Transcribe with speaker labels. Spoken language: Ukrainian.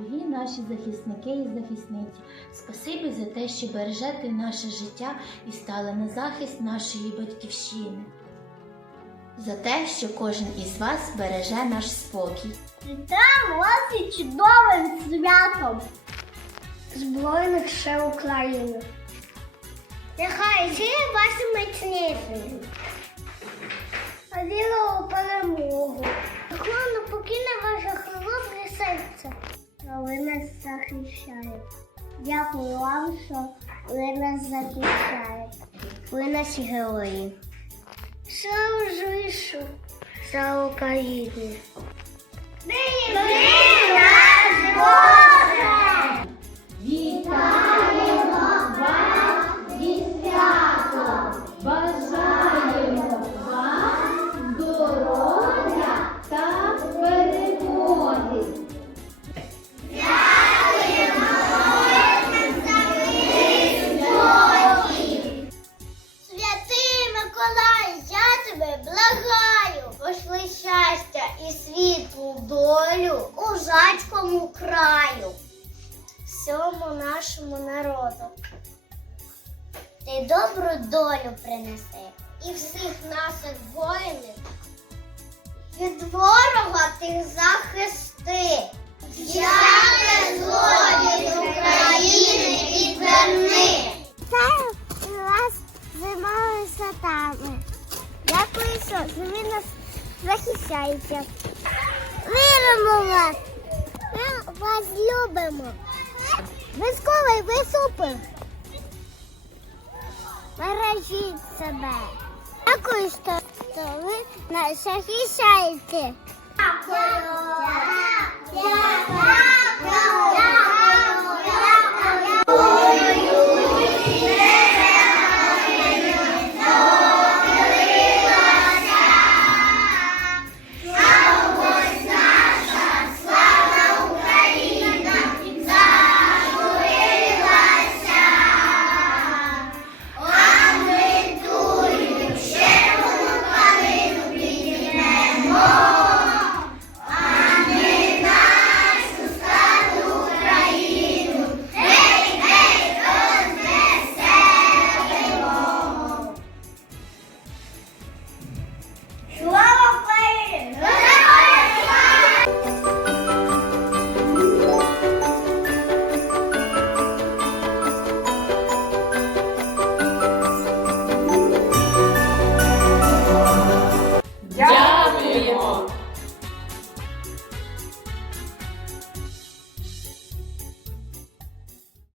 Speaker 1: дорогі наші захисники і захисниці. Спасибі за те, що бережете наше життя і стали на захист нашої батьківщини. За те, що кожен із вас береже наш спокій.
Speaker 2: Вітаємо вас із чудовим святом Збройних сил України. Нехай жиє ваші міцніші. Захищаєте. Дякую вам, що ви нас захищаєте. Ви наші герої. Слава Жишу, Слава Україні! Ми, ми, наш Боже! Долю у жацькому краю, всьому нашому народу. Ти добру долю принеси і всіх наших воїнів від ворога ти захисти. Всяке зло від України відверни. Це вас зимовими святами. Дякую, що ви нас захищаєте. Віримо вас. Ми вас любимо. Військовий, ви супер. Бережіть себе. Дякую, що, ви нас захищаєте. Дякую.